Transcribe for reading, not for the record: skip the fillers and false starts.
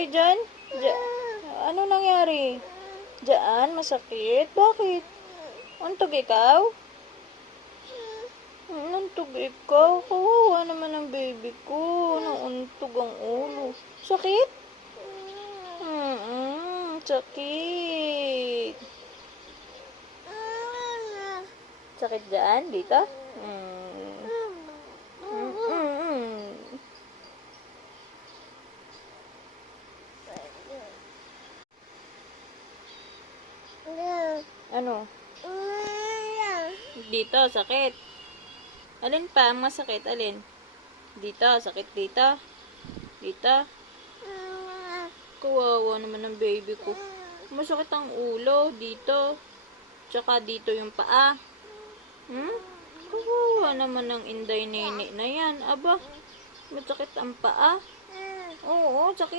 nangyari dyan? Ano nangyari? Diyan, masakit? Bakit? Untog ikaw? Untog ikaw? Kawawa naman ang baby ko. Nauntog ang ulo. Sakit? Sakit. Sakit dyan? Dito? Ano? Dito, sakit. Alin pa ang masakit? Alin? Dito, sakit dito. Dito. Kawawa naman ang baby ko. Masakit ang ulo. Dito. Tsaka dito yung paa. Kawawa naman ang inday nene na yan. Aba, masakit ang paa. Oo, sakit.